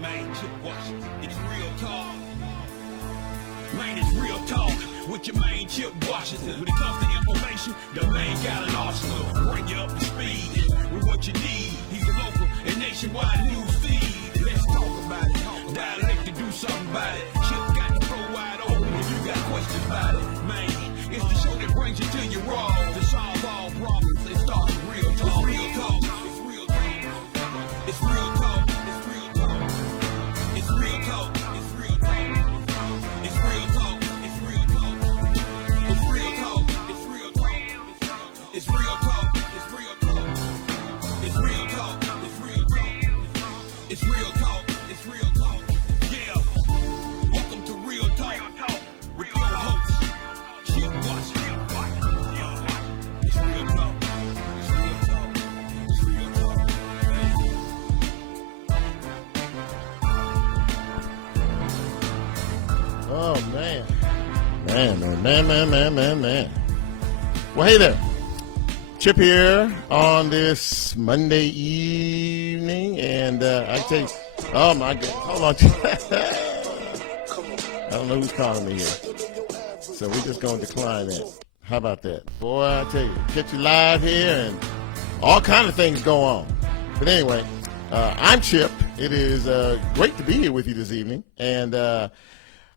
Man, it's real talk. Man, it's real talk with your main Chip Washington. When it comes to information, the man got an arsenal. Bring you up to speed with what you need. He's a local and nationwide news feed. Let's talk about it. Dialect to do something about it. Chip got the flow wide open when you got questions about it. Man, it's the show that brings you to your raw. To solve all problems, it starts with real talk. Real talk. It's real talk. It's real talk. It's real talk. It's real talk. It's real talk. It's real talk. It's real talk. It's real talk. It's real talk. It's real talk. It's real talk. It's real talk. It's real talk. It's real talk. It's real talk. Yeah. Welcome to Real Talk with your host, Chip Washington. It's real talk. It's real talk. It's real talk. Oh, man. Man. Well, hey there. Chip here on this Monday evening, and I tell you, oh, my God. Hold on. I don't know who's calling me here. So we're just going to decline that. How about that? Boy, I tell you, catch you live here, and all kind of things go on. But anyway, I'm Chip. It is great to be here with you this evening, and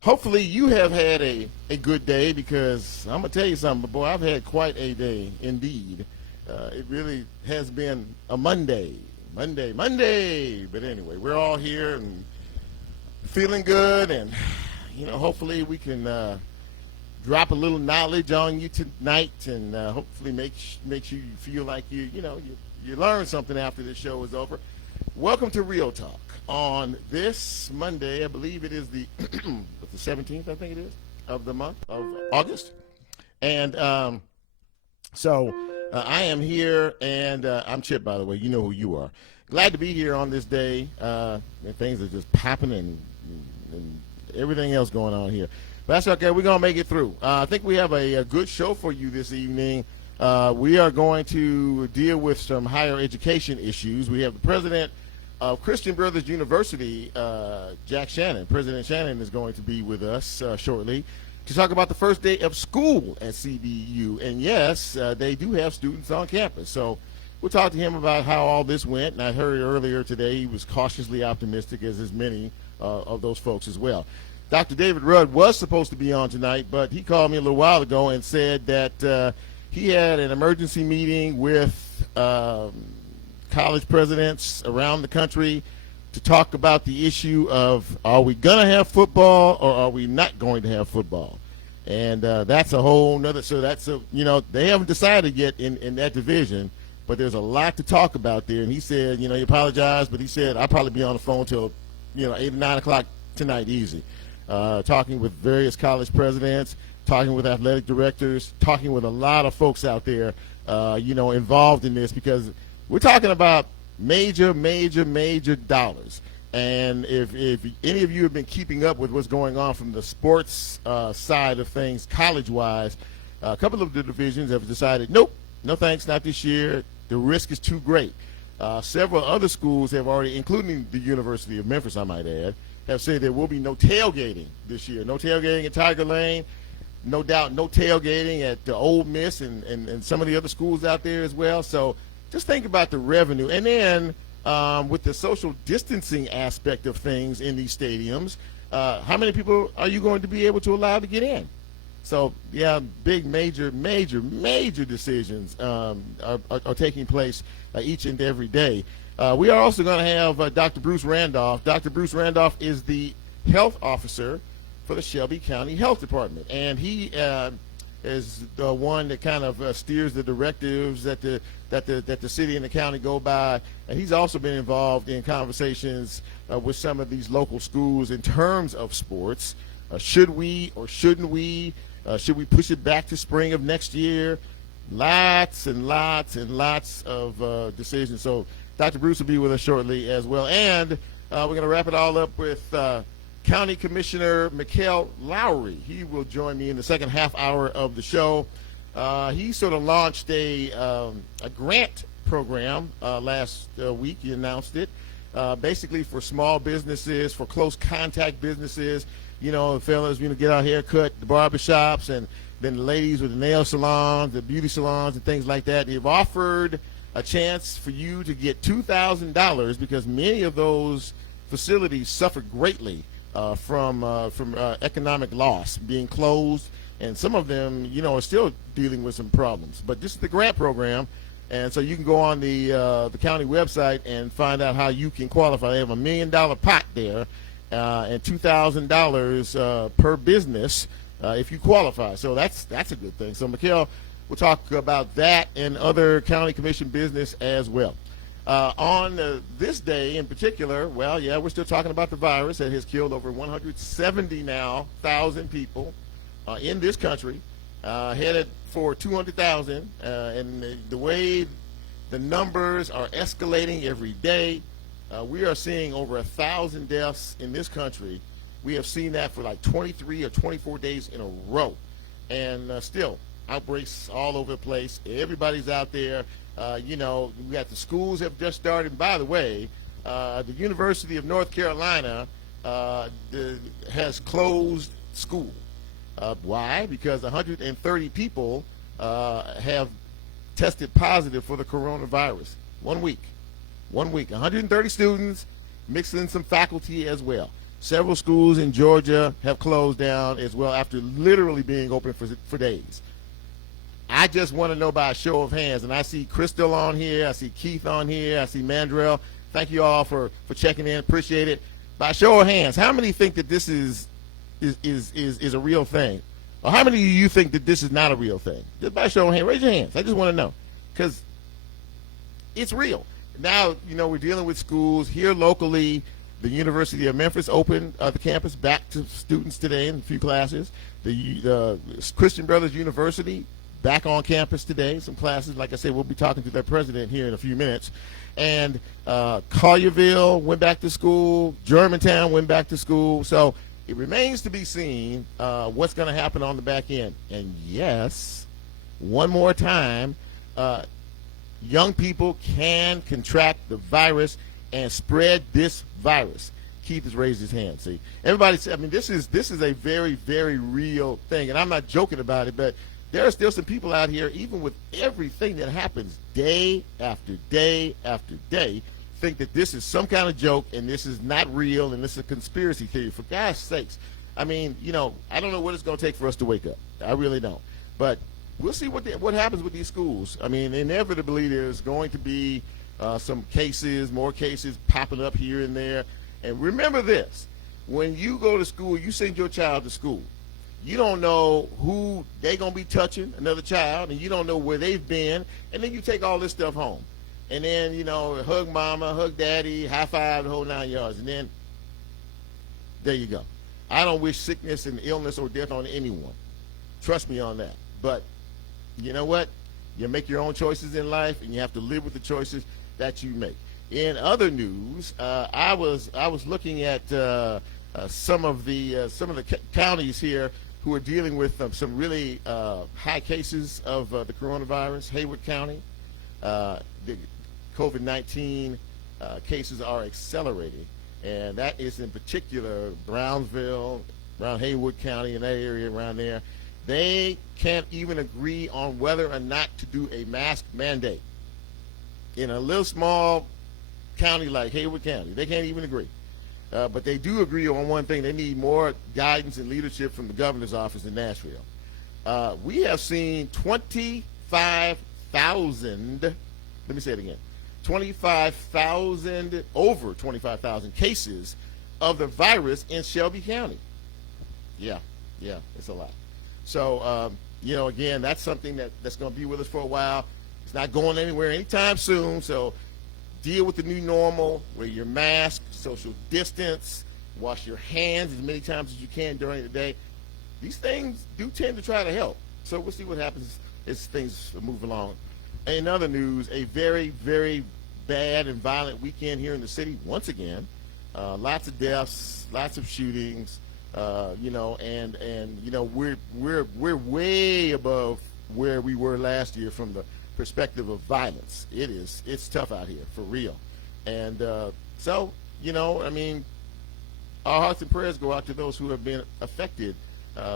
hopefully you have had a good day, because I'm going to tell you something, boy, I've had quite a day indeed. It really has been a Monday. But anyway, we're all here and feeling good, and, you know, hopefully we can drop a little knowledge on you tonight, and hopefully makes you feel like you learned something after the show is over. Welcome to Real Talk on this Monday. I believe it is the 17th, I think it is, of the month of August. And so I am here, and I'm Chip, by the way. You know who you are. Glad to be here on this day. And things are just popping and everything else going on here. But that's okay. We're going to make it through. I think we have a good show for you this evening. We are going to deal with some higher education issues. We have the president of Christian Brothers University, Jack Shannon. President Shannon is going to be with us shortly to talk about the first day of school at CBU. And yes, they do have students on campus. So we'll talk to him about how all this went. And I heard earlier today he was cautiously optimistic, as is many of those folks as well. Dr. David Rudd was supposed to be on tonight, but he called me a little while ago and said that he had an emergency meeting with college presidents around the country to talk about the issue of, are we going to have football or are we not going to have football? And that's a whole nother, so that's they haven't decided yet in that division, but there's a lot to talk about there. And he said, he apologized, but he said, I'll probably be on the phone till, 8 or 9 o'clock tonight easy. Talking with various college presidents, talking with athletic directors, talking with a lot of folks out there, involved in this, because we're talking about major dollars. And if any of you have been keeping up with what's going on from the sports side of things, college-wise, a couple of the divisions have decided, nope, no thanks, not this year. The risk is too great. Several other schools have already, including the University of Memphis, I might add, have said there will be no tailgating this year. No tailgating at Tiger Lane. No doubt no tailgating at Ole Miss and some of the other schools out there as well. So just think about the revenue. And then with the social distancing aspect of things in these stadiums, how many people are you going to be able to allow to get in? So, yeah, big, major decisions are taking place each and every day. We are also going to have Dr. Bruce Randolph. Dr. Bruce Randolph is the health officer for the Shelby County Health Department, and he is the one that kind of steers the directives that the city and the county go by. And he's also been involved in conversations with some of these local schools in terms of sports. Should we or shouldn't we? Should we push it back to spring of next year? Lots and lots of decisions. So Dr. Bruce will be with us shortly as well. And we're going to wrap it all up with County Commissioner Mickell Lowery. He will join me in the second half hour of the show. He sort of launched a grant program last week. He announced it. basically for small businesses, for close contact businesses. Fellas, get our hair cut, the barbershops, and then the ladies with the nail salons, the beauty salons, and things like that. They've offered a chance for you to get $2,000 because many of those facilities suffered greatly from economic loss, being closed, and some of them, are still dealing with some problems. But this is the grant program, and so you can go on the county website and find out how you can qualify. They have $1 million pot there, and $2,000 per business if you qualify. So that's a good thing. So Mickell will talk about that and other county commission business as well. On this day in particular, we're still talking about the virus that has killed over 170,000 people in this country, headed for 200,000, and the way the numbers are escalating every day, we are seeing over 1,000 deaths in this country. We have seen that for like 23 or 24 days in a row, and still outbreaks all over the place. Everybody's out there. We got the schools have just started. And by the way, the University of North Carolina has closed school. Why? Because 130 people have tested positive for the coronavirus. 1 week. 130 students, mixed in some faculty as well. Several schools in Georgia have closed down as well after literally being open for days. I just want to know by a show of hands, and I see Crystal on here, I see Keith on here, I see Mandrell. Thank you all for checking in. Appreciate it. By a show of hands, how many think that this is a real thing? Or how many of you think that this is not a real thing? Just by a show of hands, raise your hands. I just want to know, because it's real. Now, we're dealing with schools here locally. The University of Memphis opened the campus back to students today in a few classes. The Christian Brothers University back on campus today, some classes. Like I said, we'll be talking to their president here in a few minutes. And Collierville went back to school. Germantown went back to school. So it remains to be seen what's going to happen on the back end. And yes, one more time, young people can contract the virus and spread this virus. Keith has raised his hand. See, everybody said, this is a very, very real thing, and I'm not joking about it, but there are still some people out here, even with everything that happens day after day after day, think that this is some kind of joke and this is not real and this is a conspiracy theory. For God's sakes, I don't know what it's going to take for us to wake up. I really don't. But we'll see what happens with these schools. Inevitably there's going to be some cases, more cases popping up here and there. And remember this, when you go to school, you send your child to school. You don't know who they're going to be touching, another child, and you don't know where they've been. And then you take all this stuff home. And then, hug mama, hug daddy, high five, the whole 9 yards. And then there you go. I don't wish sickness and illness or death on anyone. Trust me on that. But you know what? You make your own choices in life, and you have to live with the choices that you make. In other news, I was looking at some of the counties here who are dealing with some really high cases of the coronavirus. Haywood County, the COVID-19 cases are accelerating, and that is in particular Brownsville, around Haywood County, in that area around there. They can't even agree on whether or not to do a mask mandate. In a little small county like Haywood County, they can't even agree. But they do agree on one thing. They need more guidance and leadership from the governor's office in Nashville. We have seen 25,000, let me say it again, over 25,000 cases of the virus in Shelby County. Yeah, it's a lot. So, again, that's something that's going to be with us for a while. It's not going anywhere anytime soon, so deal with the new normal, wear your mask, social distance, wash your hands as many times as you can during the day. These things do tend to try to help. So we'll see what happens as things move along. In other news, a very, very bad and violent weekend here in the city once again. Lots of deaths, lots of shootings, we're way above where we were last year from the perspective of violence. It's tough out here for real. And So, I mean, our hearts and prayers go out to those who have been affected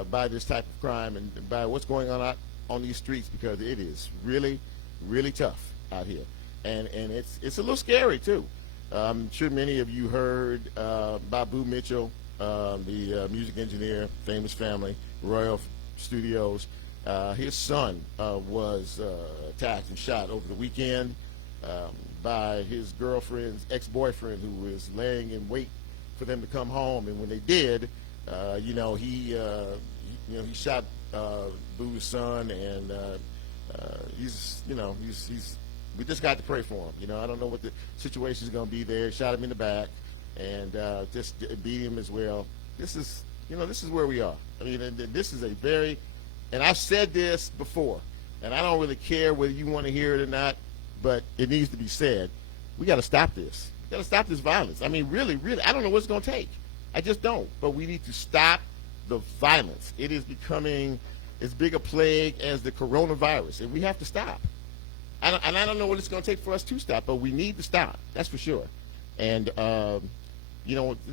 by this type of crime and by what's going on out on these streets, because it is really, really tough out here, and it's a little scary too. I'm sure many of you heard about Boo Mitchell, the music engineer, famous family, Royal Studios. His son was attacked and shot over the weekend by his girlfriend's ex-boyfriend, who was laying in wait for them to come home. And when they did, he shot Boo's son, and he's we just got to pray for him. I don't know what the situation is going to be there. Shot him in the back, and just beat him as well. This is where we are. I mean, this is a very, and I've said this before, and I don't really care whether you want to hear it or not, but it needs to be said. We got to stop this. We got to stop this violence. I mean, really, I don't know what it's going to take. I just don't. But we need to stop the violence. It is becoming as big a plague as the coronavirus, and we have to stop. I don't know what it's going to take for us to stop, but we need to stop. That's for sure. And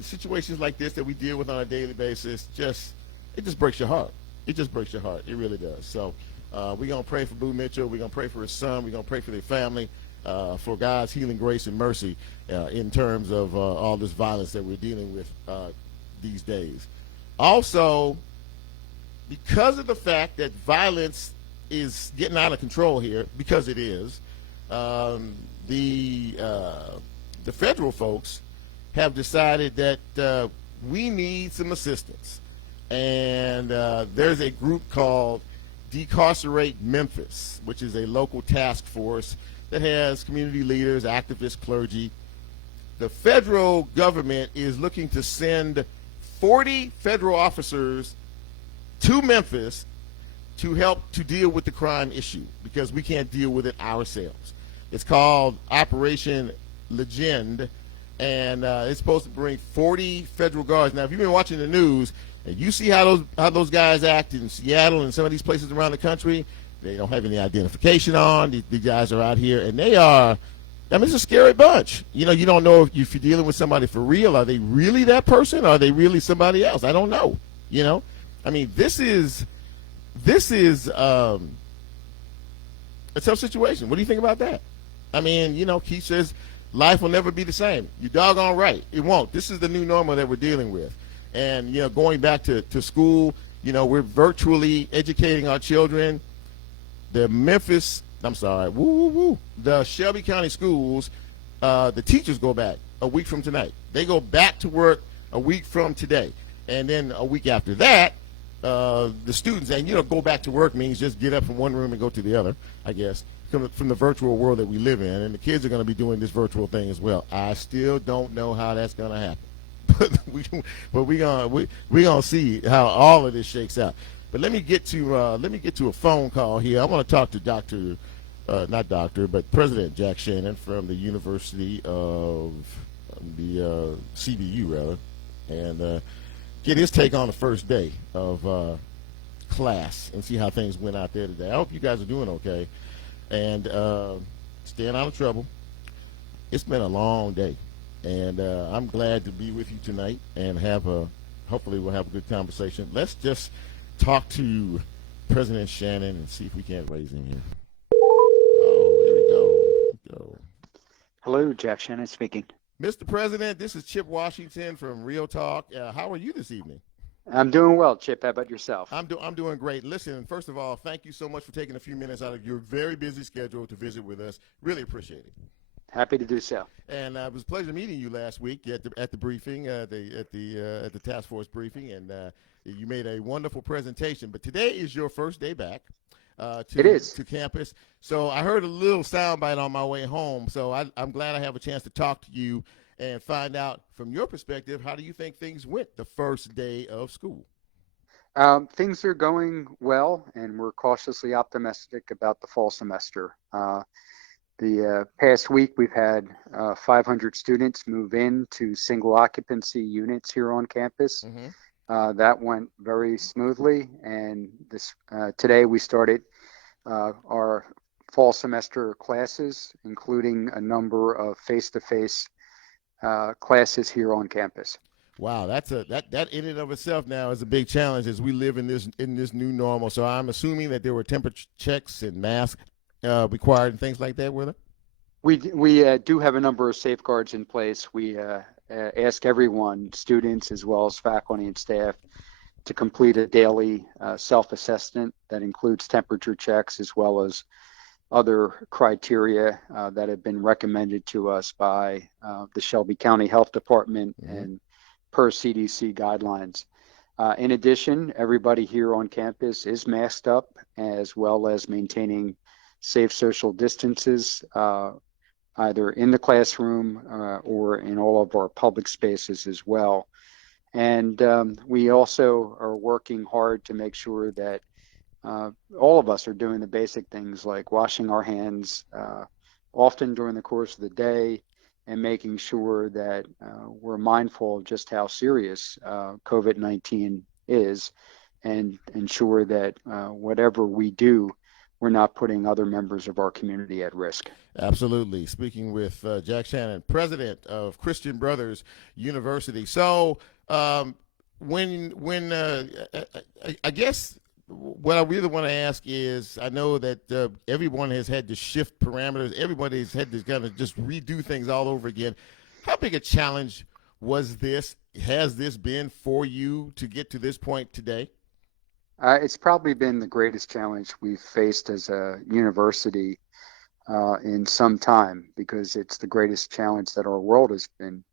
situations like this that we deal with on a daily basis, it just breaks your heart. It just breaks your heart. It really does. So we're going to pray for Boo Mitchell. We're going to pray for his son. We're going to pray for their family, for God's healing grace and mercy in terms of all this violence that we're dealing with these days. Also, because of the fact that violence is getting out of control here, because it is, the federal folks have decided that we need some assistance. And there's a group called Decarcerate Memphis, which is a local task force that has community leaders, activists, clergy. The federal government is looking to send 40 federal officers to Memphis to help to deal with the crime issue, because we can't deal with it ourselves. It's called Operation Legend, and it's supposed to bring 40 federal guards. Now, if you've been watching the news and you see how those guys act in Seattle and some of these places around the country, they don't have any identification on. These guys are out here, and they are, I mean, it's a scary bunch. You don't know if you're dealing with somebody for real. Are they really that person? Or are they really somebody else? I don't know. I mean, this is a tough situation. What do you think about that? I mean, Keith says life will never be the same. You're doggone right. It won't. This is the new normal that we're dealing with. And, going back to school, we're virtually educating our children. The Shelby County schools, the teachers go back a week from tonight. They go back to work a week from today. And then a week after that, the students, and go back to work means just get up from one room and go to the other, I guess, from the virtual world that we live in. And the kids are going to be doing this virtual thing as well. I still don't know how that's going to happen, but we're gonna see how all of this shakes out. But let me get to a phone call here. I want to talk to President Jack Shannon from the University of the CBU rather, and get his take on the first day of class and see how things went out there today. I hope you guys are doing okay and staying out of trouble. It's been a long day, and I'm glad to be with you tonight and hopefully we'll have a good conversation. Let's just talk to President Shannon and see if we can't raise him here. Oh, here we go. Hello, Jack Shannon speaking. Mr. President, this is Chip Washington from Real Talk. How are you this evening? I'm doing well, Chip. How about yourself? I'm doing great. Listen, first of all, thank you so much for taking a few minutes out of your very busy schedule to visit with us. Really appreciate it. Happy to do so. And it was a pleasure meeting you last week at the briefing, at the task force briefing, and you made a wonderful presentation. But today is your first day back. To campus. So I heard a little soundbite on my way home. So I'm glad I have a chance to talk to you and find out from your perspective, how do you think things went the first day of school? Things are going well, and we're cautiously optimistic about the fall semester. The past week, we've had 500 students move in to single occupancy units here on campus. Mm-hmm. That went very smoothly, and today we started our fall semester classes, including a number of face-to-face classes here on campus. Wow, that in and of itself now is a big challenge as we live in this new normal. So I'm assuming that there were temperature checks and masks required and things like that, were there? We do have a number of safeguards in place. We ask everyone, students as well as faculty and staff, to complete a daily self-assessment that includes temperature checks as well as other criteria that have been recommended to us by the Shelby County Health Department and per CDC guidelines. In addition, everybody here on campus is masked up as well as maintaining safe social distances, either in the classroom or in all of our public spaces as well. And we also are working hard to make sure that all of us are doing the basic things like washing our hands often during the course of the day, and making sure that we're mindful of just how serious COVID-19 is, and ensure that whatever we do, we're not putting other members of our community at risk. Absolutely. Speaking with Jack Shannon, president of Christian Brothers University. So when I guess what I really want to ask is, I know that everyone has had to shift parameters. Everybody's had to kind of just redo things all over again. How big a challenge has this been for you to get to this point today? It's probably been the greatest challenge we've faced as a university in some time, because it's the greatest challenge that our world has been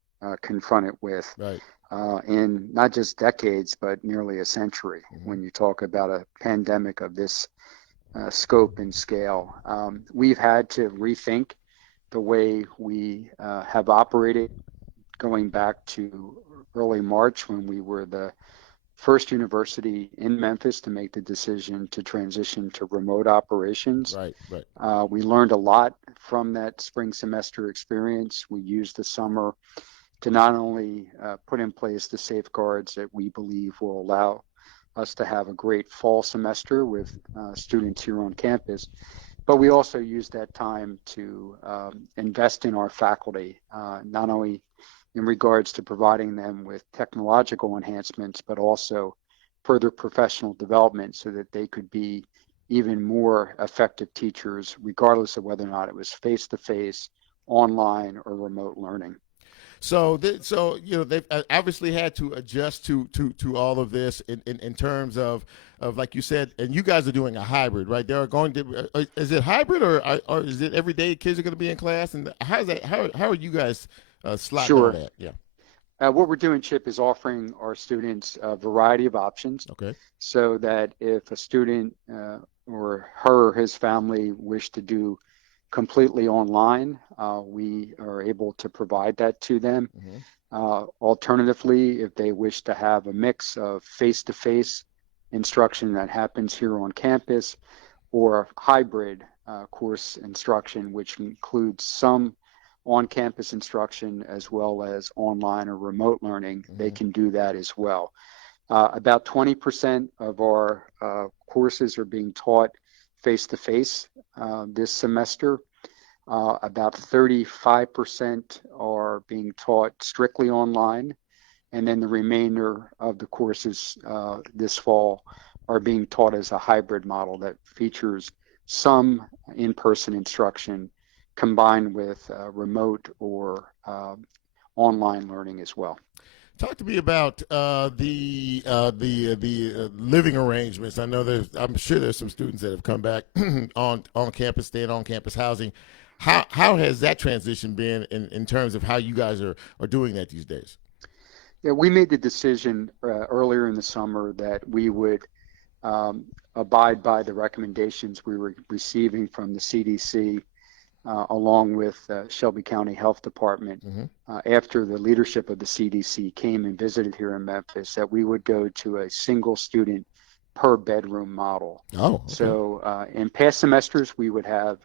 confronted with. Right. In not just decades, but nearly a century, when you talk about a pandemic of this scope and scale. We've had to rethink the way we have operated, going back to early March, when we were the first university in Memphis to make the decision to transition to remote operations. Right. We learned a lot from that spring semester experience. We used the summer to not only put in place the safeguards that we believe will allow us to have a great fall semester with students here on campus, but we also used that time to invest in our faculty, not only in regards to providing them with technological enhancements, but also further professional development so that they could be even more effective teachers, regardless of whether or not it was face-to-face, online, or remote learning. So they've obviously had to adjust to all of this in terms of like you said, and you guys are doing a hybrid, right? They are going to is it hybrid or is it every day kids are going to be in class? And how are you guys slotting on that? Yeah. What we're doing, Chip, is offering our students a variety of options. Okay. So that if a student or her or his family wish to do completely online, we are able to provide that to them. Alternatively, if they wish to have a mix of face-to-face instruction that happens here on campus, or hybrid course instruction, which includes some on-campus instruction as well as online or remote learning, they can do that as well. About 20% of our courses are being taught face-to-face this semester. About 35% are being taught strictly online, and then the remainder of the courses this fall are being taught as a hybrid model that features some in-person instruction combined with remote or online learning as well. Talk to me about the living arrangements. I know I'm sure there's some students that have come back on campus, staying on campus housing. How has that transition been in terms of how you guys are doing that these days? Yeah, we made the decision earlier in the summer that we would abide by the recommendations we were receiving from the CDC, along with Shelby County Health Department, after the leadership of the CDC came and visited here in Memphis, that we would go to a single student per bedroom model. Oh, okay. So in past semesters, we would have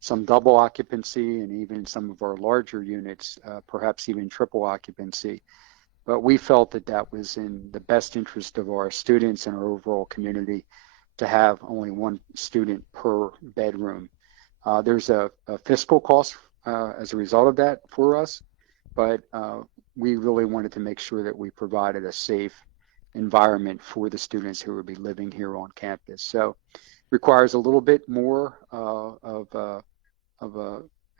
some double occupancy, and even some of our larger units, perhaps even triple occupancy. But we felt that that was in the best interest of our students and our overall community to have only one student per bedroom. There's a fiscal cost as a result of that for us, but we really wanted to make sure that we provided a safe environment for the students who would be living here on campus. So requires a little bit more of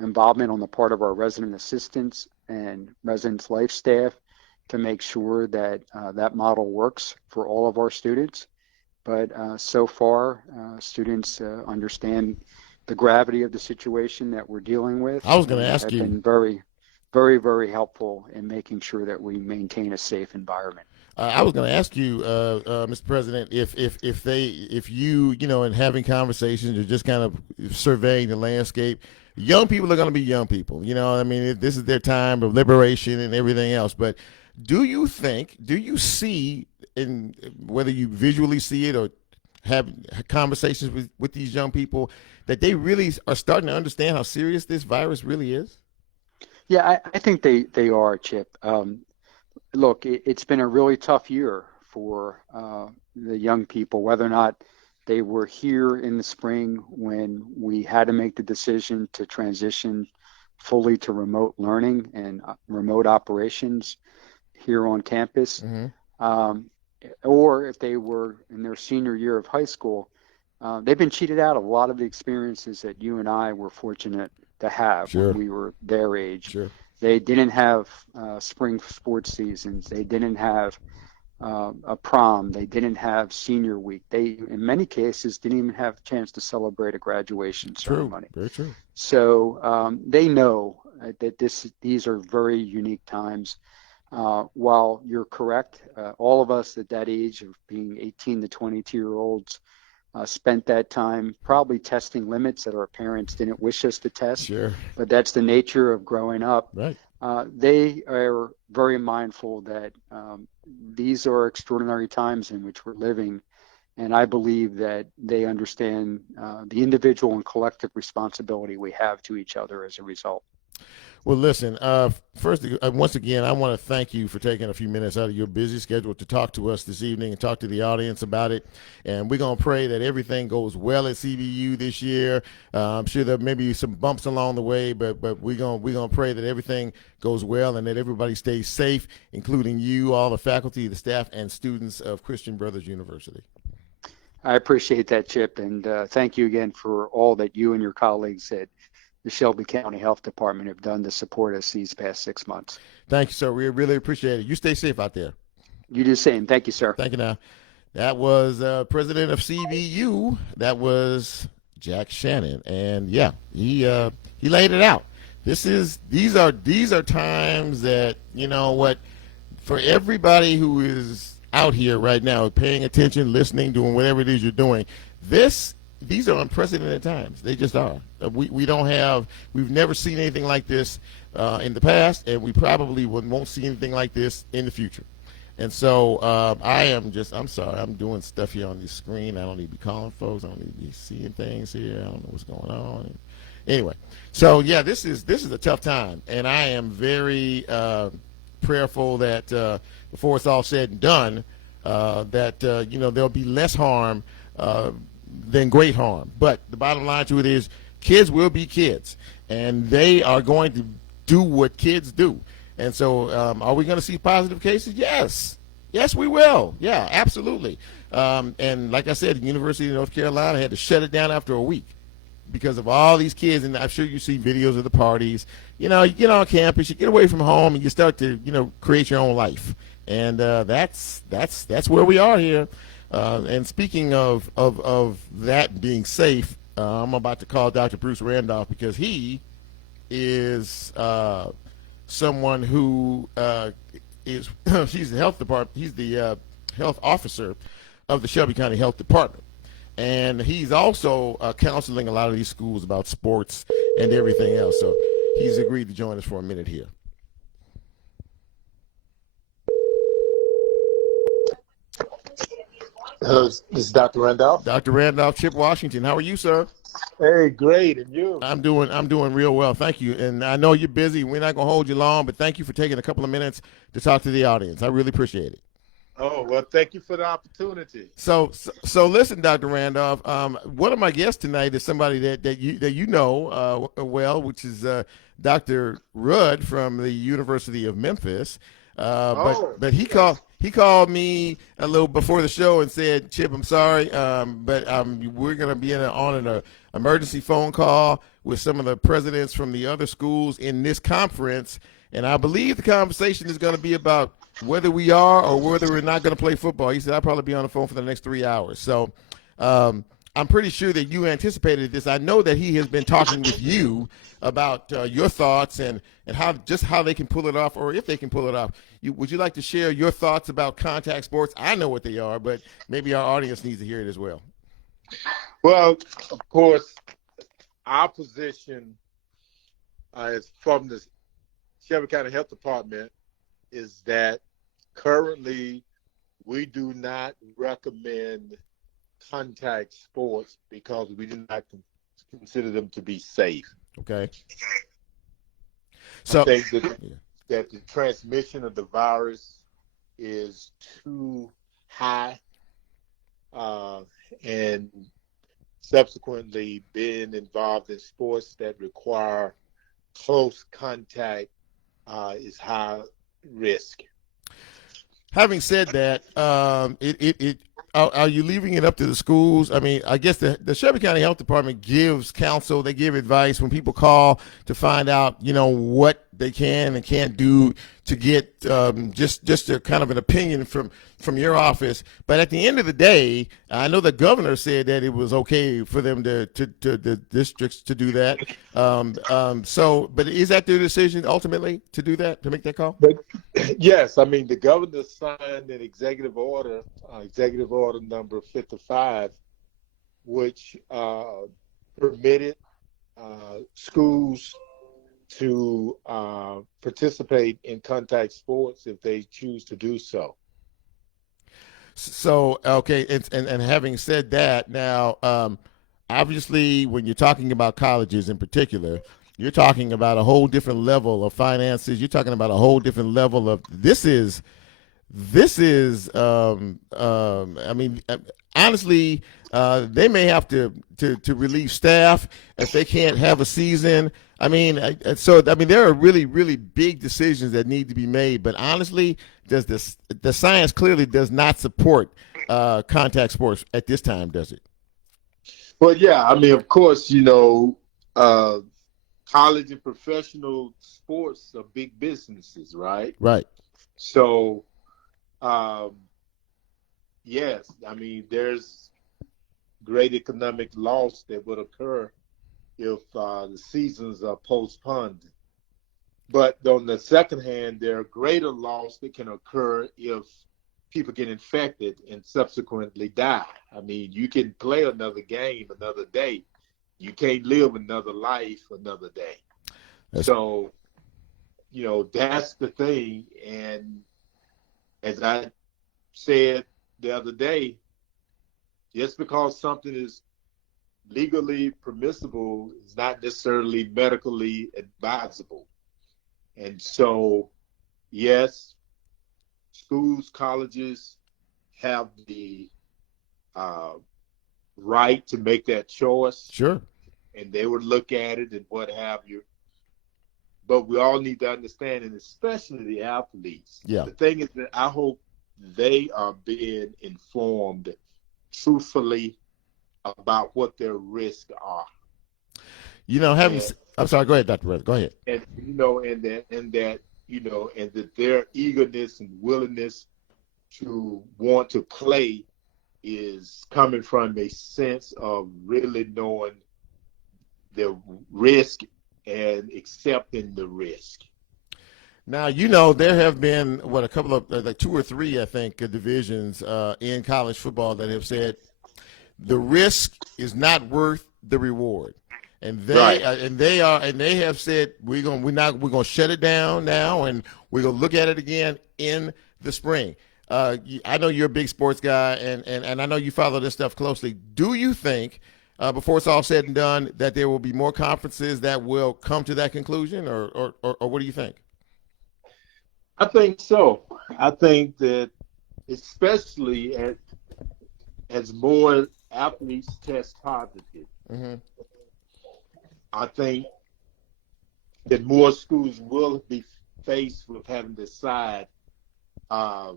involvement on the part of our resident assistants and residence life staff to make sure that that model works for all of our students. But so far, students understand the gravity of the situation that we're dealing with. I was going to ask you. Have been very, very, very helpful in making sure that we maintain a safe environment. I was going to ask you, Mr. President, if you in having conversations or just kind of surveying the landscape, young people are going to be young people. I mean, this is their time of liberation and everything else. But do you see, in whether you visually see it or have conversations with these young people, that they really are starting to understand how serious this virus really is? Yeah, I think they are, Chip. Look, it's been a really tough year for the young people, whether or not they were here in the spring when we had to make the decision to transition fully to remote learning and remote operations here on campus, or if they were in their senior year of high school. They've been cheated out of a lot of the experiences that you and I were fortunate to have when we were their age. Sure. They didn't have spring sports seasons. They didn't have a prom. They didn't have senior week. They, in many cases, didn't even have a chance to celebrate a graduation ceremony. Very true. So they know that these are very unique times. While you're correct, all of us at that age of being 18 to 22-year-olds spent that time probably testing limits that our parents didn't wish us to test. Sure. But that's the nature of growing up. Right. They are very mindful that these are extraordinary times in which we're living. And I believe that they understand the individual and collective responsibility we have to each other as a result. Well, listen, first, once again, I want to thank you for taking a few minutes out of your busy schedule to talk to us this evening and talk to the audience about it. And we're going to pray that everything goes well at CBU this year. I'm sure there may be some bumps along the way, but we're going to pray that everything goes well and that everybody stays safe, including you, all the faculty, the staff, and students of Christian Brothers University. I appreciate that, Chip, and thank you again for all that you and your colleagues at the Shelby County Health Department have done to support us these past 6 months. Thank you, sir. We really appreciate it. You stay safe out there. You do the same. Thank you, sir. Thank you. Now, that was president of CBU. That was Jack Shannon, and yeah, he laid it out. These are times that, you know what, for everybody who is out here right now, paying attention, listening, doing whatever it is you're doing, these are unprecedented times. They just are. We've never seen anything like this in the past, and we probably won't see anything like this in the future. And so I'm sorry, I'm doing stuff here on the screen. I don't need to be calling folks. I don't need to be seeing things here. I don't know what's going on. Anyway, so yeah, this is a tough time, and I am very prayerful that before it's all said and done, that there'll be less harm than great harm. But the bottom line to it is, kids will be kids, and they are going to do what kids do. And so are we going to see positive cases? Yes, we will. Yeah, absolutely. And like I said, the University of North Carolina had to shut it down after a week because of all these kids. And I'm sure you see videos of the parties. You get on campus, you get away from home, and you start to create your own life. And that's where we are here. And speaking of that being safe, I'm about to call Dr. Bruce Randolph, because he is someone who he's the health department. He's the health officer of the Shelby County Health Department, and he's also counseling a lot of these schools about sports and everything else. So he's agreed to join us for a minute here. Hello, this is Dr. Randolph. Dr. Randolph, Chip Washington. How are you, sir? Hey, great. And you? I'm doing real well. Thank you. And I know you're busy. We're not going to hold you long, but thank you for taking a couple of minutes to talk to the audience. I really appreciate it. Oh, well, thank you for the opportunity. So listen, Dr. Randolph. One of my guests tonight is somebody that you know well, which is Dr. Rudd from the University of Memphis. Oh, But he called me a little before the show and said, "Chip, I'm sorry, but we're going to be on an emergency phone call with some of the presidents from the other schools in this conference, and I believe the conversation is going to be about whether we are or whether we're not going to play football." He said, "I'll probably be on the phone for the next 3 hours." So I'm pretty sure that you anticipated this. I know that he has been talking with you about your thoughts and how they can pull it off, or if they can pull it off. Would you like to share your thoughts about contact sports? I know what they are, but maybe our audience needs to hear it as well. well, of course, our position is from the Shelby County Health Department is that currently we do not recommend contact sports because we do not consider them to be safe. Okay. I So think that the transmission of the virus is too high, and subsequently being involved in sports that require close contact is high risk. having said that, are you leaving it up to the schools? I mean, I guess the Shelby County Health Department gives counsel, they give advice when people call to find out, what they can and can't do to get just a kind of an opinion from your office. But at the end of the day, I know the governor said that it was okay for them to the districts to do that. But is that their decision ultimately to do that, to make that call? But yes, I mean the governor signed an executive order number 55, which permitted schools to participate in contact sports if they choose to do so. So, okay, and having said that, now, obviously, when you're talking about colleges in particular, you're talking about a whole different level of finances. You're talking about a whole different level of this is I mean, honestly, they may have to relieve staff if they can't have a season. I mean, there are really, really big decisions that need to be made. But honestly, the science clearly does not support contact sports at this time, does it? Well, yeah, I mean, of course, college and professional sports are big businesses, right? Right. So, yes, I mean, there's great economic loss that would occur if the seasons are postponed. But on the second hand, there are greater loss that can occur if people get infected and subsequently die. I mean, you can play another game another day. You can't live another life another day. So, that's the thing. And as I said the other day, just because something is legally permissible is not necessarily medically advisable. And so, yes, schools, colleges have the right to make that choice. Sure. And they would look at it and what have you. But we all need to understand, and especially the athletes. Yeah. The thing is that I hope they are being informed truthfully about what their risks are. I'm sorry. Go ahead, Dr. Brother. Go ahead. And that their eagerness and willingness to want to play is coming from a sense of really knowing the risk and accepting the risk. Now, there have been, a couple of, like 2 or 3, I think, divisions in college football that have said the risk is not worth the reward. And they have said we're gonna shut it down now, and we're gonna look at it again in the spring. I know you're a big sports guy, and I know you follow this stuff closely. Do you think, before it's all said and done, that there will be more conferences that will come to that conclusion, or what do you think? I think so. I think that especially as more athletes test positive. Mm-hmm. I think that more schools will be faced with having to decide, uh,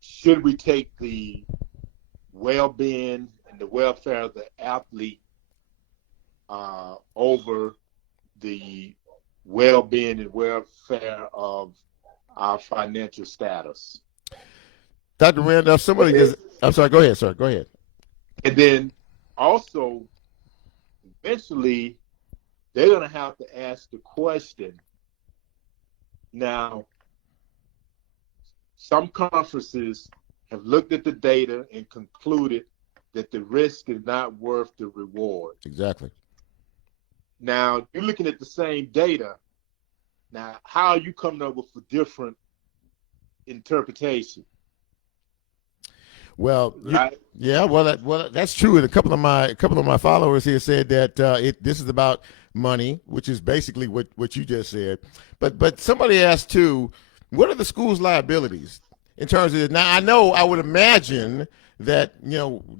should we take the well-being and the welfare of the athlete over the well-being and welfare of our financial status. Dr. Randolph, somebody just, I'm sorry, go ahead, sir. Go ahead. And then also, eventually, they're going to have to ask the question. Now, some conferences have looked at the data and concluded that the risk is not worth the reward. Exactly. Now, you're looking at the same data. Now, how are you coming up with a different interpretation? Well, right? That's true. And a couple of my followers here said that this is about money, which is basically what you just said. But somebody asked too, what are the school's liabilities in terms of this? Now, I would imagine that,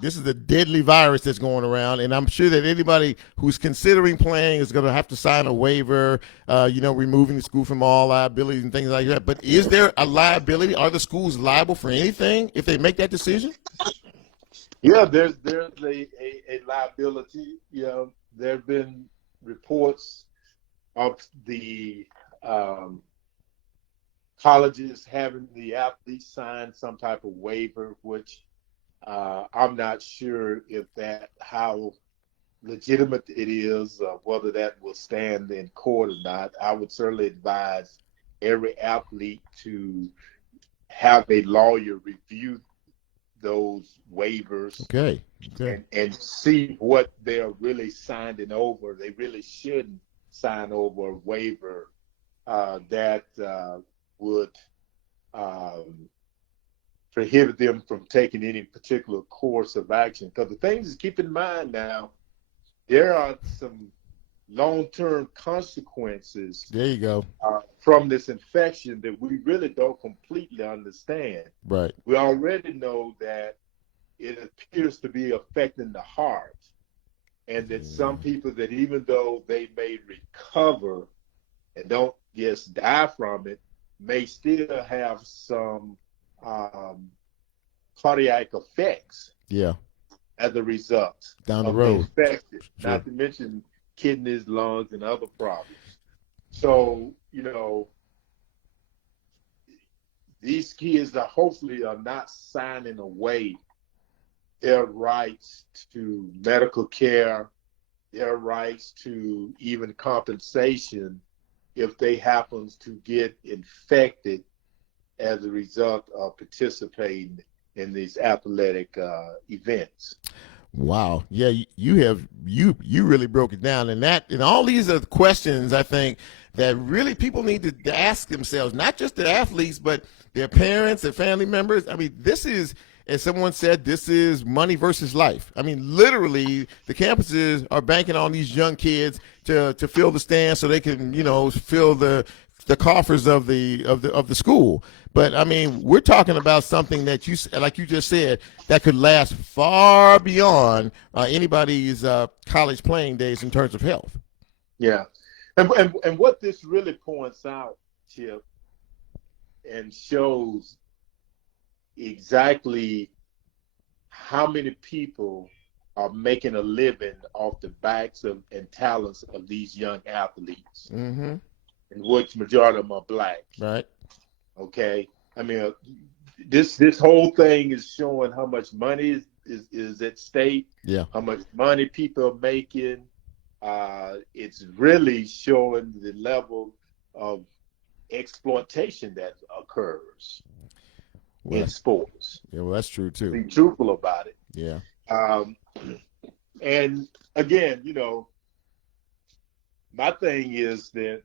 this is a deadly virus that's going around, and I'm sure that anybody who's considering playing is going to have to sign a waiver, removing the school from all liabilities and things like that. But is there a liability? Are the schools liable for anything if they make that decision? Yeah, there's a liability. There have been reports of the colleges having the athletes sign some type of waiver, which I'm not sure how legitimate it is, whether that will stand in court or not. I would certainly advise every athlete to have a lawyer review those waivers. Okay. And see what they're really signing over. They really shouldn't sign over a waiver that would prohibit them from taking any particular course of action. Because the things to keep in mind now, there are some long-term consequences. There you go. From this infection that we really don't completely understand. Right. We already know that it appears to be affecting the heart, and that some people that even though they may recover and don't just die from it, may still have some cardiac effects. Yeah. As a result down the of road, the infection, sure. Not to mention kidneys, lungs, and other problems. So, these kids hopefully are not signing away their rights to medical care, their rights to even compensation if they happen to get infected as a result of participating in these athletic events. Wow. Yeah, you really broke it down, and all these are questions I think that really people need to ask themselves, not just the athletes, but their parents, their family members. I mean, this is, as someone said, this is money versus life. I mean, literally, the campuses are banking on these young kids to fill the stands so they can, fill the coffers of the school. But I mean, we're talking about something that like you just said, that could last far beyond anybody's college playing days in terms of health. Yeah, and what this really points out, Chip, and shows exactly how many people are making a living off the backs and talents of these young athletes, mm-hmm. in which majority of them are black. Right. Okay. I mean, this whole thing is showing how much money is at stake. Yeah. How much money people are making. It's really showing the level of exploitation that occurs in sports. Yeah, well, that's true too. Be truthful about it. Yeah. And again, my thing is that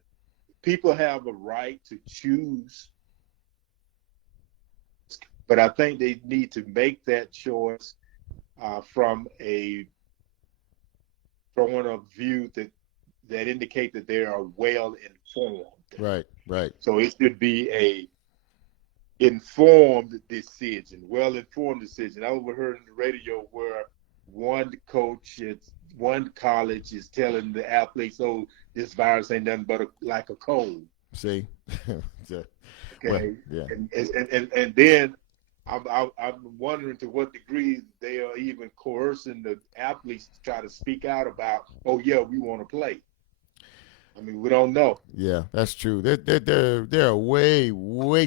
people have a right to choose, but I think they need to make that choice from a point of view that indicate that they are well informed. Right. So it should be a informed decision, well-informed decision. I overheard on the radio where one coach at one college is telling the athletes, "Oh, this virus ain't nothing but like a cold." See, Okay, well, yeah. and then I'm wondering to what degree they are even coercing the athletes to try to speak out about, "Oh yeah, we want to play." I mean, we don't know. Yeah, that's true. There are way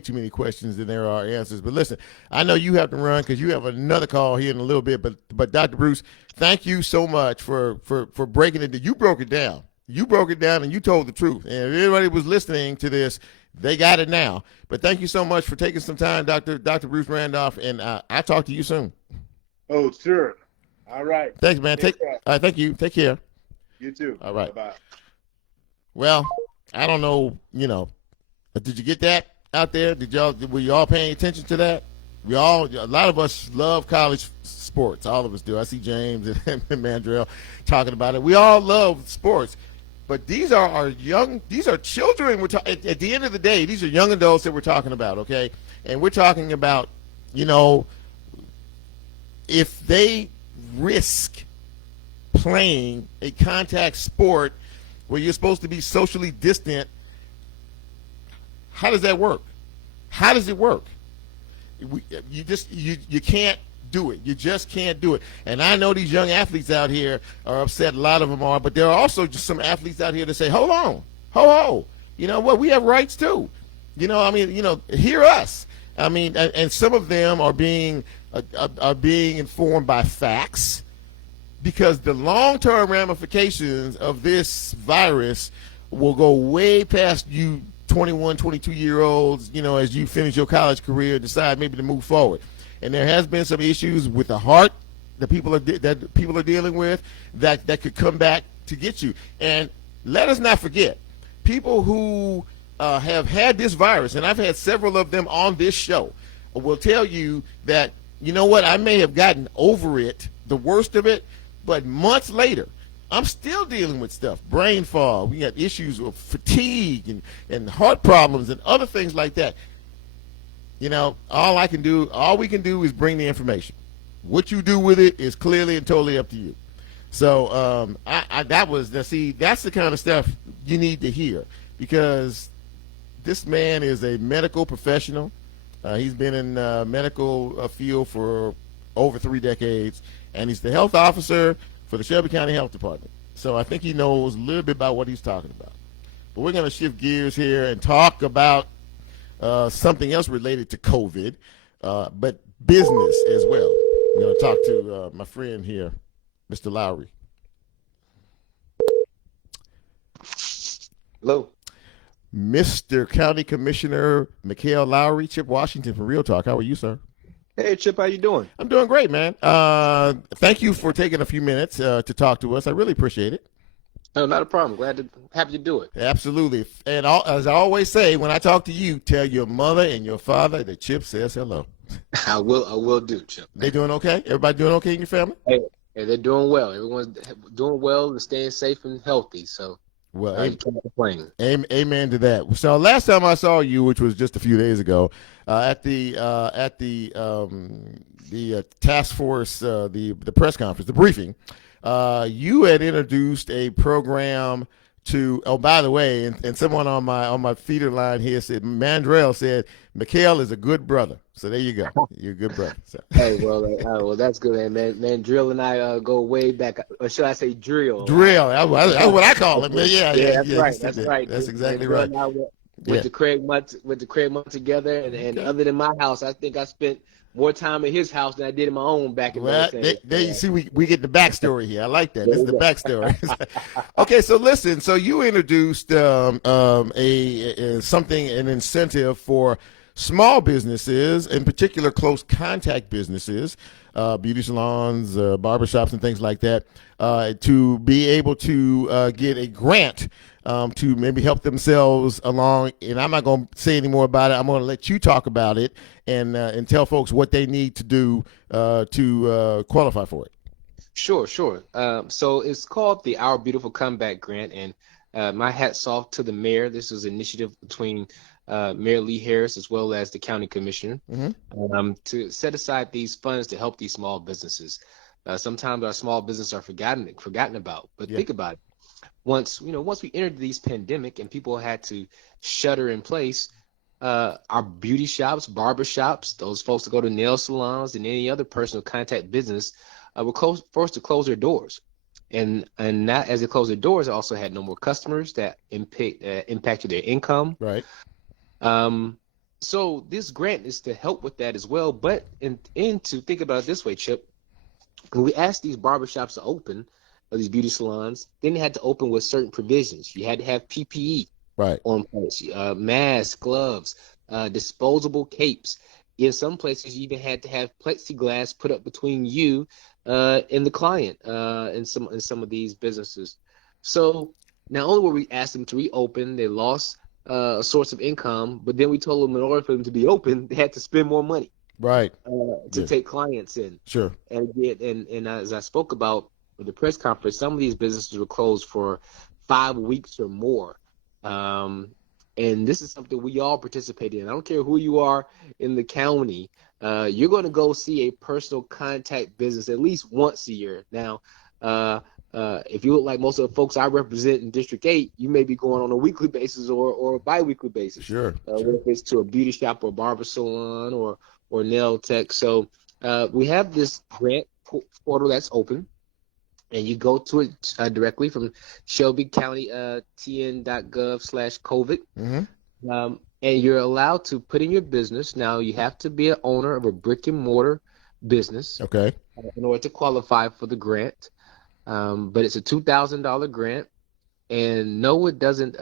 too many questions than there are answers. But listen, I know you have to run because you have another call here in a little bit. But Dr. Bruce, thank you so much for breaking it. You broke it down. You broke it down and you told the truth. And if anybody was listening to this, they got it now. But thank you so much for taking some time, Dr. Bruce Randolph. And I'll talk to you soon. Oh, sure. All right. Thanks, man. All right, thank you. Take care. You too. All right. Bye. Well, I don't know, did you get that out there? Were you all paying attention to that? A lot of us love college sports. All of us do. I see James and Mandrell talking about it. We all love sports. But these are children. At the end of the day, these are young adults that we're talking about, okay? And we're talking about, if they risk playing a contact sport where you're supposed to be socially distant, how does that work? How does it work? You can't do it. You just can't do it. And I know these young athletes out here are upset. A lot of them are, but there are also just some athletes out here that say, "Hold on, ho. You know what? We have rights too. Hear us." I mean, and some of them are being informed by facts, because the long-term ramifications of this virus will go way past you 21, 22-year-olds, as you finish your college career and decide maybe to move forward. And there has been some issues with the heart that people are dealing with that could come back to get you. And let us not forget, people who have had this virus, and I've had several of them on this show, will tell you that, I may have gotten over it, the worst of it, but months later, I'm still dealing with stuff, brain fog. We got issues with fatigue and heart problems and other things like that. All we can do is bring the information. What you do with it is clearly and totally up to you. So that's the kind of stuff you need to hear, because this man is a medical professional. He's been in medical field for over 3 decades. And he's the health officer for the Shelby County Health Department. So I think he knows a little bit about what he's talking about. But we're going to shift gears here and talk about something else related to COVID, but business as well. We're going to talk to my friend here, Mr. Lowery. Hello. Mr. County Commissioner Mickell Lowery, Chip Washington from Real Talk. How are you, sir? Hey, Chip, how you doing? I'm doing great, man. Thank you for taking a few minutes to talk to us. I really appreciate it. No, not a problem. Happy to do it. Absolutely. And as I always say, when I talk to you, tell your mother and your father that Chip says hello. I will do, Chip. They doing okay? Everybody doing okay in your family? Hey, they're doing well. Everyone's doing well and staying safe and healthy. So, well, I can't complain. Amen to that. So last time I saw you, which was just a few days ago, at the task force, the press conference, the briefing, you had introduced a program to. Oh, by the way, and someone on my feeder line here said, Mandrell said, Mickell is a good brother. So there you go. You're a good brother. So. Hey, well, that's good, man. Drill and I go way back, or should I say drill? Drill. That's what I call it, man. Yeah, that's right. That's exactly right. With the Craig Mutt together, and other than my house, I think I spent more time in his house than I did in my own back in those days. There you see, we get the backstory here. I like that. This is the backstory. Okay, so listen. So you introduced an incentive for small businesses, in particular close contact businesses, beauty salons, barbershops, and things like that, to be able to get a grant to maybe help themselves along. And I'm not going to say any more about it. I'm going to let you talk about it and tell folks what they need to do to qualify for it. Sure. So it's called the Our Beautiful Comeback Grant, and my hat's off to the mayor. This is an initiative between Mayor Lee Harris, as well as the county commissioner, Mm-hmm. to set aside these funds to help these small businesses. Sometimes our small businesses are forgotten about, but Yeah. think about it. Once we entered these pandemic and people had to shutter in place, our beauty shops, barber shops, those folks that go to nail salons and any other personal contact business were forced to close their doors. And not as they closed their doors, they also had no more customers that impacted their income. Right. So this grant is to help with that as well. But in to think about it this way, Chip, when we asked these barbershops to open, or these beauty salons, then they had to open with certain provisions. You had to have PPE Right. on place, masks, gloves, disposable capes. In some places, you even had to have plexiglass put up between you and the client in some of these businesses. So not only were we asked them to reopen, they lost a source of income, but then we told them in order for them to be open, they had to spend more money Right. to Yeah. take clients in. Sure. And again, and as I spoke about with the press conference, some of these businesses were closed for 5 weeks or more. And this is something we all participate in. I don't care who you are in the county. You're going to go see a personal contact business at least once a year. Now, if you look like most of the folks I represent in District 8, you may be going on a weekly basis or a bi-weekly basis. Sure. Whether it's to a beauty shop or barber salon or nail tech. So we have this grant portal that's open. And you go to it directly from Shelby County tn.gov/COVID. Mm-hmm. And you're allowed to put in your business. Now, you have to be an owner of a brick and mortar business Okay. in order to qualify for the grant. But it's a $2,000 grant. And no, it doesn't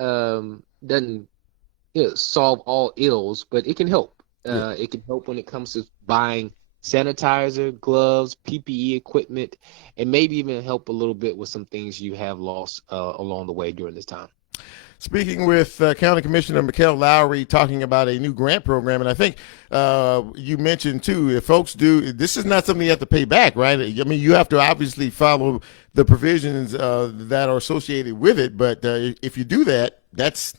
solve all ills, but it can help. Yeah. It can help when it comes to buying sanitizer, gloves, PPE equipment, and maybe even help a little bit with some things you have lost along the way during this time. Speaking with County Commissioner Mickell Lowery, talking about a new grant program, and I think you mentioned too, if folks do, this is not something you have to pay back, right? I mean, you have to obviously follow the provisions that are associated with it, but if you do that, that's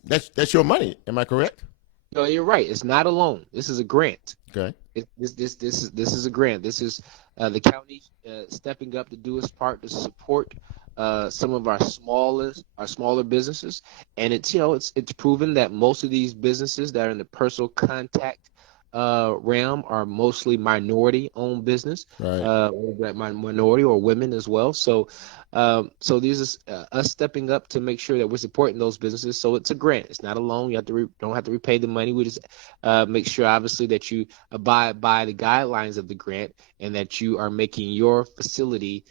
your money. Am I correct? No, you're right. It's not a loan. This is a grant. Okay. This is a grant. This is the county stepping up to do its part to support some of our smaller businesses, and it's proven that most of these businesses that are in the personal contact realm are mostly minority-owned business, Right. minority or women as well. So this is us stepping up to make sure that we're supporting those businesses. So it's a grant. It's not a loan. You don't have to repay the money. We just make sure, obviously, that you abide by the guidelines of the grant and that you are making your facility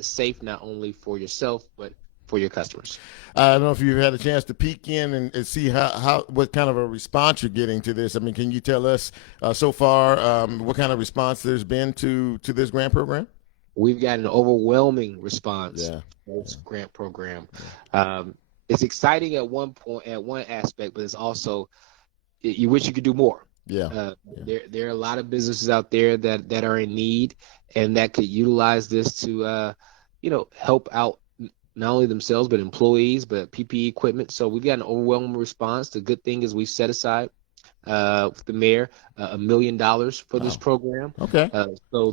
safe not only for yourself but for your customers. I don't know if you've had a chance to peek in and see what kind of a response you're getting to this. I mean, can you tell us so far what kind of response there's been to this grant program? We've got an overwhelming response Yeah. to this grant program. It's exciting at one aspect, but it's also you wish you could do more. Yeah. There are a lot of businesses out there that are in need and that could utilize this to help out not only themselves but employees, but PPE equipment. So we've got an overwhelming response. The good thing is we set aside with the mayor $1 million for this program. Okay. So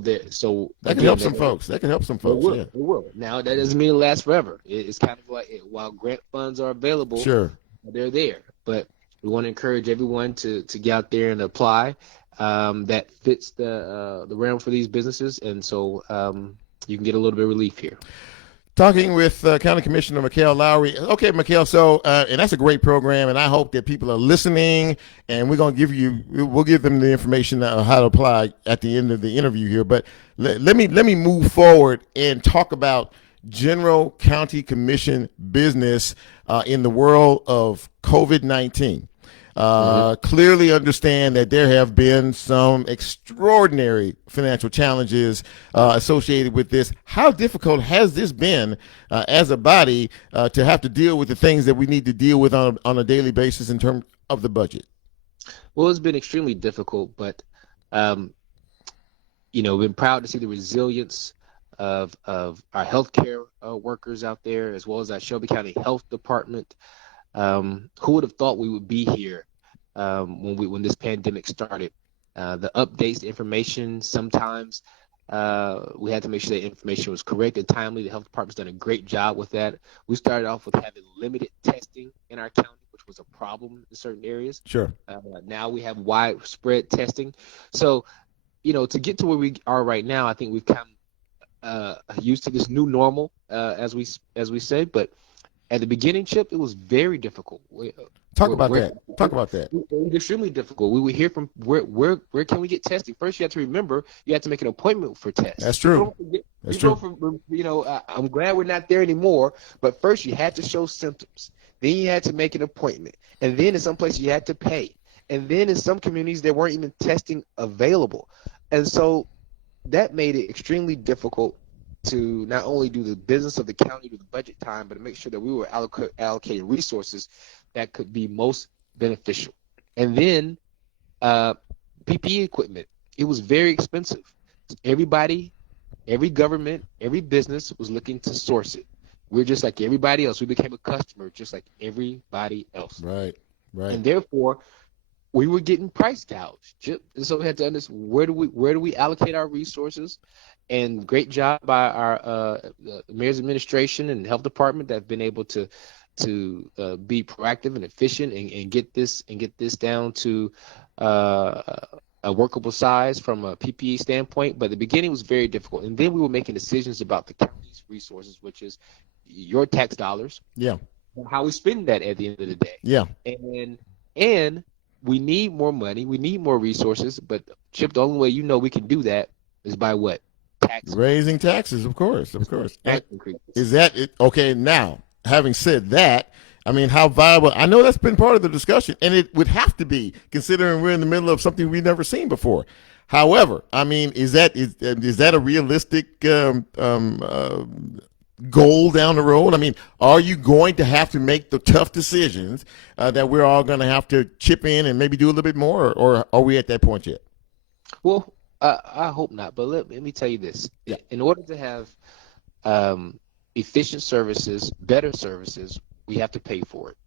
that can help some folks. That can help some folks. It will. Now that doesn't mean it lasts forever. It's kind of like while grant funds are available, Sure, they're there. But we want to encourage everyone to get out there and apply. That fits the realm for these businesses, and so you can get a little bit of relief here. Talking with County Commissioner Mickell Lowery. Okay, Mickell, so and that's a great program, and I hope that people are listening, and we'll give them the information on how to apply at the end of the interview here. But let me move forward and talk about general county commission business in the world of COVID-19. Clearly understand that there have been some extraordinary financial challenges associated with this. How difficult has this been as a body to have to deal with the things that we need to deal with on a daily basis in terms of the budget? Well, it's been extremely difficult, but we've been proud to see the resilience of our healthcare workers out there, as well as our Shelby County Health Department. Who would have thought we would be here when this pandemic started. The updates, the information, sometimes we had to make sure that information was correct and timely. The health department's done a great job with that. We started off with having limited testing in our county, which was a problem in certain areas. Sure. Now we have widespread testing. So, to get to where we are right now, I think we've come used to this new normal, as we say. But at the beginning, Chip, it was very difficult. Talk about that. It was extremely difficult. We would hear from where can we get testing? First, you have to remember you have to make an appointment for tests. That's true. That's true. I'm glad we're not there anymore. But first, you had to show symptoms. Then you had to make an appointment, and then in some places you had to pay, and then in some communities there weren't even testing available, and so that made it extremely difficult to not only do the business of the county, do the budget time, but to make sure that we were allocating resources that could be most beneficial. And then PPE equipment. It was very expensive. Everybody, every government, every business was looking to source it. We're just like everybody else. We became a customer just like everybody else. Right. And therefore, we were getting price gouged. And so we had to understand where do we allocate our resources. And great job by our mayor's administration and health department that have been able to be proactive and efficient and get this down to a workable size from a PPE standpoint. But the beginning was very difficult, and then we were making decisions about the county's resources, which is your tax dollars. Yeah. How we spend that at the end of the day. Yeah. And we need more money. We need more resources. But Chip, the only way we can do that is by what? Taxes. Raising taxes, of course. Tax increases. Is that it? Okay, now, having said that, I mean, how viable? I know that's been part of the discussion, and it would have to be, considering we're in the middle of something we've never seen before. However, I mean, is that a realistic goal down the road? I mean, are you going to have to make the tough decisions that we're all going to have to chip in and maybe do a little bit more, or are we at that point yet? Well, I hope not, but let me tell you this. Yeah. In order to have efficient services, better services, we have to pay for it.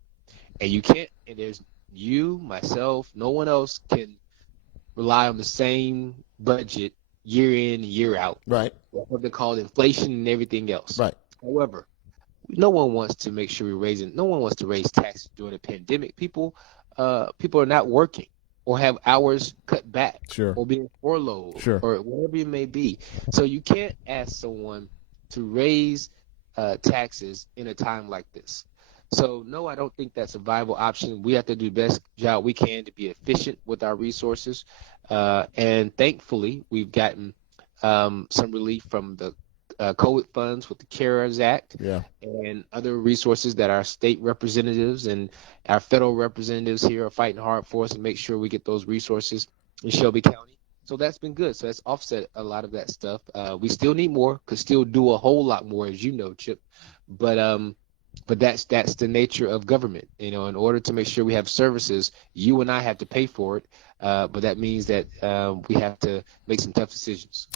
And you can't, and there's you, myself, no one else can rely on the same budget year in and year out. Right. Something called inflation and everything else. Right. However, no one wants to make sure no one wants to raise taxes during a pandemic. People are not working, or have hours cut back, Sure, or being furloughed, sure, or whatever it may be. So you can't ask someone to raise taxes in a time like this. So no, I don't think that's a viable option. We have to do the best job we can to be efficient with our resources. And thankfully, we've gotten some relief from the COVID funds with the CARES Act, yeah, and other resources that our state representatives and our federal representatives here are fighting hard for us to make sure we get those resources in Shelby County. So that's been good. So that's offset a lot of that stuff. We still need more, could still do a whole lot more, as you know, Chip. But that's the nature of government. In order to make sure we have services, you and I have to pay for it. But that means that we have to make some tough decisions.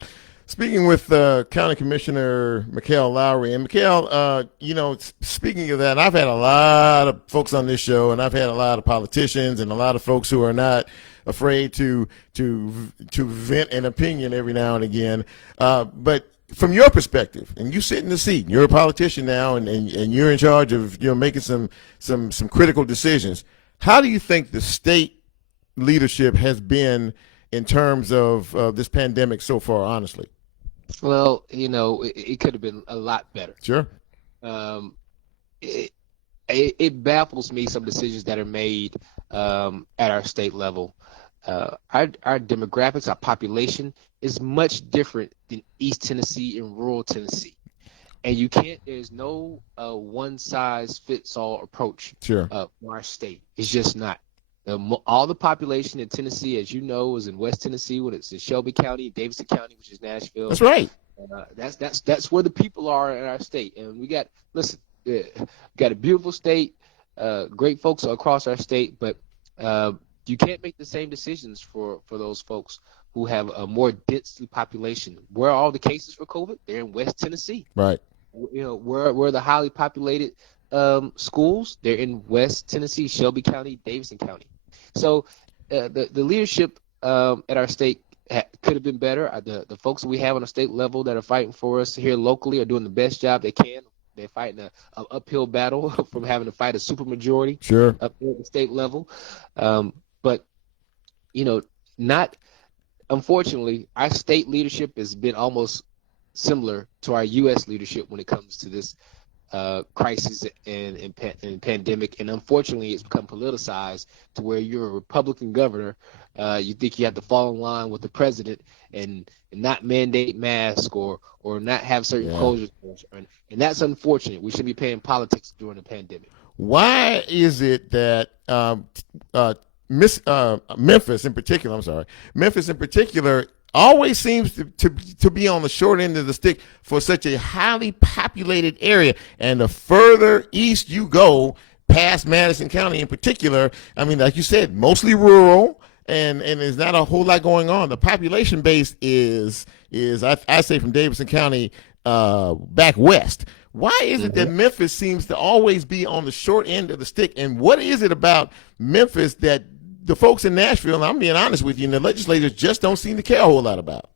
Speaking with County Commissioner Mickell Lowery, and Mickell, speaking of that, I've had a lot of folks on this show, and I've had a lot of politicians and a lot of folks who are not afraid to vent an opinion every now and again. But from your perspective, and you sit in the seat, you're a politician now, and you're in charge of making some critical decisions. How do you think the state leadership has been in terms of this pandemic so far, honestly? Well, it could have been a lot better. Sure. It baffles me, some decisions that are made at our state level. Our demographics, our population is much different than East Tennessee and rural Tennessee. And there's no one-size-fits-all approach sure. For our state. It's just not. All the population in Tennessee, as you know, is in West Tennessee, when it's in Shelby County, Davidson County, which is Nashville. That's right. That's where the people are in our state. And we got a beautiful state, great folks across our state, but you can't make the same decisions for those folks who have a more densely population. Where are all the cases for COVID? They're in West Tennessee. Right. Where the highly populated schools, they're in West Tennessee, Shelby County, Davidson County. So the leadership at our state could have been better. The folks that we have on a state level that are fighting for us here locally are doing the best job they can. They're fighting a uphill battle from having to fight a supermajority Sure. up there at the state level. But, not unfortunately, our state leadership has been almost similar to our U.S. leadership when it comes to this crisis and pandemic. And unfortunately, it's become politicized to where you're a Republican governor. You think you have to fall in line with the president and not mandate masks or not have certain closures. And that's unfortunate. We shouldn't be playing politics during the pandemic. Why is it that Memphis in particular always seems to be on the short end of the stick for such a highly populated area? And the further east you go, past Madison County in particular, I mean, like you said, mostly rural, and there's not a whole lot going on. The population base is I say from Davidson County back west. Why is it that Memphis seems to always be on the short end of the stick? And what is it about Memphis that the folks in Nashville, and I'm being honest with you, and the legislators just don't seem to care a whole lot about?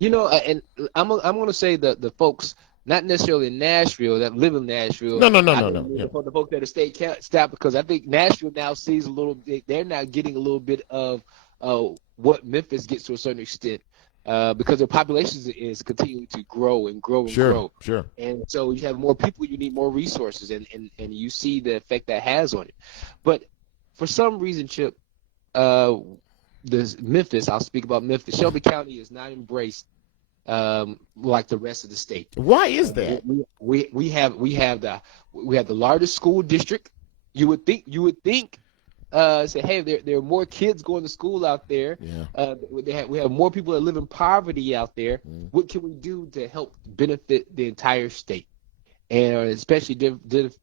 And I'm going to say the folks, not necessarily in Nashville, that live in Nashville. No. The folks at the state staff, because I think Nashville now sees a little bit, they're now getting a little bit of what Memphis gets to a certain extent. Because their population is continuing to grow and grow and grow. Sure. And so you have more people, you need more resources, and you see the effect that has on it. But for some reason, Chip, Memphis, I'll speak about Memphis. Shelby County is not embraced like the rest of the state. Why is that? We have the largest school district. You would think. Say, hey, there are more kids going to school out there. Yeah. We have more people that live in poverty out there. What can we do to help benefit the entire state, and especially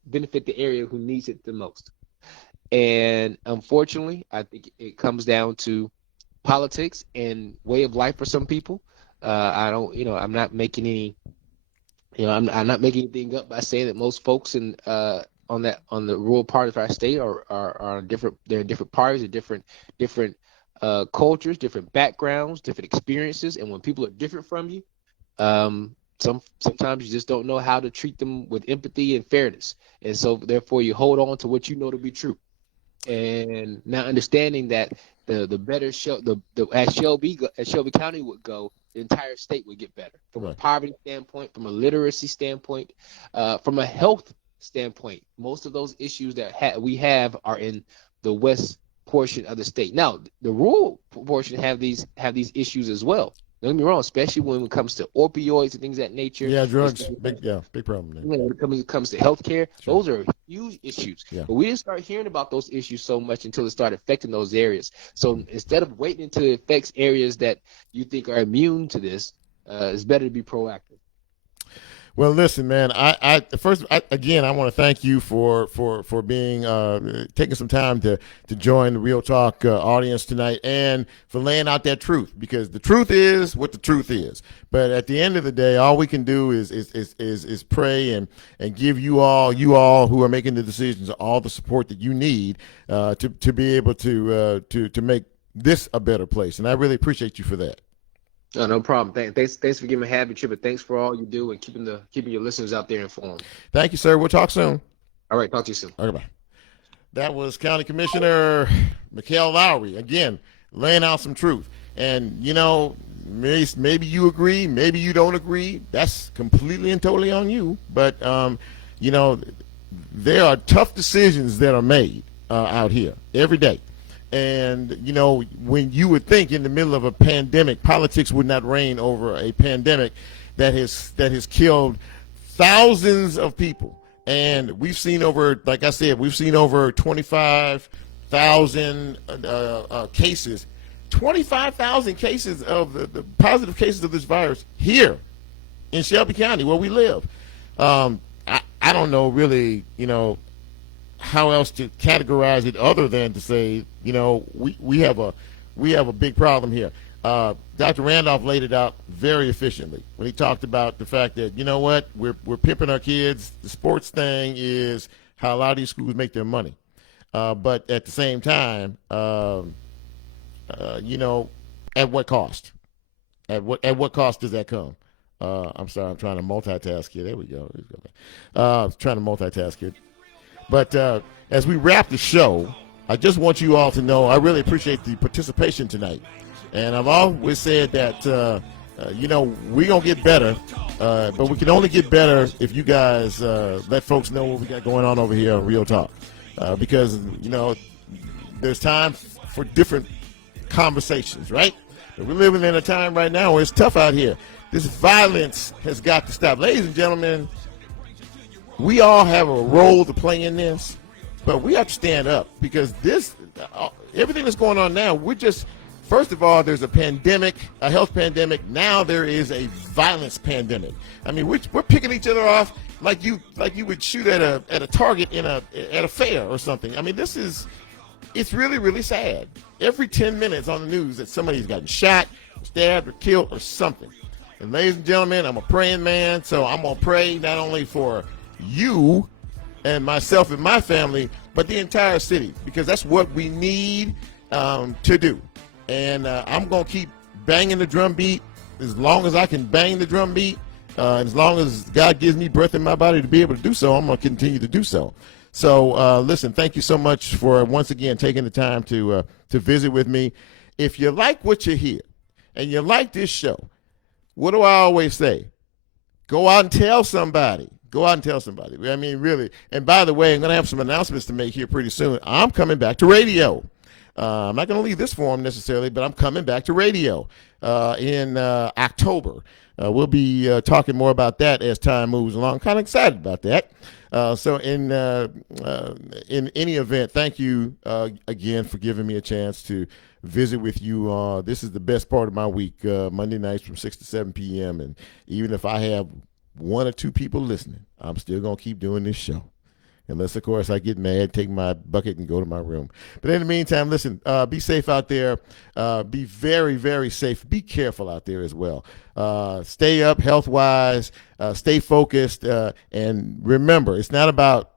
benefit the area who needs it the most? And unfortunately, I think it comes down to politics and way of life for some people. I'm not making any, I'm not making anything up by saying that most folks on the rural part of our state are different. They're in different parties, different cultures, different backgrounds, different experiences. And when people are different from you, sometimes you just don't know how to treat them with empathy and fairness. And so therefore you hold on to what you know to be true. And now understanding that the better as Shelby County would go, the entire state would get better from a poverty standpoint, from a literacy standpoint, from a health standpoint. Most of those issues that we have are in the west portion of the state. Now, the rural portion have these issues as well. Don't get me wrong, especially when it comes to opioids and things of that nature. Yeah, drugs, big problem there. When it comes to healthcare, those are huge issues. Yeah. But we didn't start hearing about those issues so much until it started affecting those areas. So instead of waiting until it affects areas that you think are immune to this, it's better to be proactive. Well, listen, man. I want to thank you for being taking some time to join the Real Talk audience tonight, and for laying out that truth, because the truth is what the truth is. But at the end of the day, all we can do is pray and give you all who are making the decisions all the support that you need to be able to make this a better place. And I really appreciate you for that. Oh, no problem. Thanks for giving me a habit, Chip, but thanks for all you do and keeping your listeners out there informed. Thank you, sir. We'll talk soon. All right, talk to you soon. Okay, bye. That was County Commissioner Mickell Lowery, again, laying out some truth. And, maybe you agree, maybe you don't agree. That's completely and totally on you. But, there are tough decisions that are made out here every day. And, when you would think in the middle of a pandemic, politics would not reign over a pandemic that has killed thousands of people. And we've seen over 25,000 cases, 25,000 cases of the positive cases of this virus here in Shelby County where we live. I don't know really, how else to categorize it other than to say, we have a big problem here. Dr. Randolph laid it out very efficiently when he talked about the fact that, we're pimping our kids. The sports thing is how a lot of these schools make their money. but at the same time, at what cost? At what cost does that come? I'm sorry, I'm trying to multitask here. There we go. Trying to multitask here. But as we wrap the show, I just want you all to know I really appreciate the participation tonight. And I've always said that, we're going to get better, but we can only get better if you guys let folks know what we got going on over here on Real Talk. Because, there's time for different conversations, right? We're living in a time right now where it's tough out here. This violence has got to stop. Ladies and gentlemen, we all have a role to play in this, but we have to stand up because everything that's going on now, first of all, there's a pandemic, a health pandemic. Now there is a violence pandemic. I mean, we're picking each other off like you would shoot at a target at a fair or something. I mean, it's really, really sad. Every 10 minutes on the news that somebody's gotten shot, stabbed, or killed, or something. And ladies and gentlemen, I'm a praying man, so I'm going to pray not only for you and myself and my family, but the entire city, because that's what we need to do. And I'm going to keep banging the drum beat as long as I can bang the drum beat. As long as God gives me breath in my body to be able to do so, I'm going to continue to do so. So, listen, thank you so much for once again taking the time to visit with me. If you like what you hear and you like this show, what do I always say? Go out and tell somebody. Go out and tell somebody. I mean, really. And by the way, I'm going to have some announcements to make here pretty soon. I'm coming back to radio. I'm not going to leave this forum necessarily, but I'm coming back to radio in October. We'll be talking more about that as time moves along. Kind of excited about that. So in any event, thank you again for giving me a chance to visit with you. This is the best part of my week, Monday nights from 6 to 7 p.m. And even if I have one or two people listening, I'm still going to keep doing this show. Unless, of course, I get mad, take my bucket, and go to my room. But in the meantime, listen, be safe out there. Be very, very safe. Be careful out there as well. Stay up health-wise. Stay focused. And remember, it's not about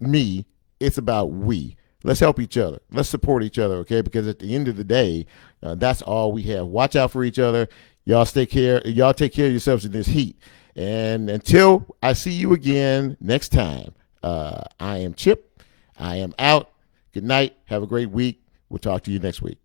me. It's about we. Let's help each other. Let's support each other, okay? Because at the end of the day, that's all we have. Watch out for each other. Y'all take care of yourselves in this heat. And until I see you again next time, I am Chip. I am out. Good night. Have a great week. We'll talk to you next week.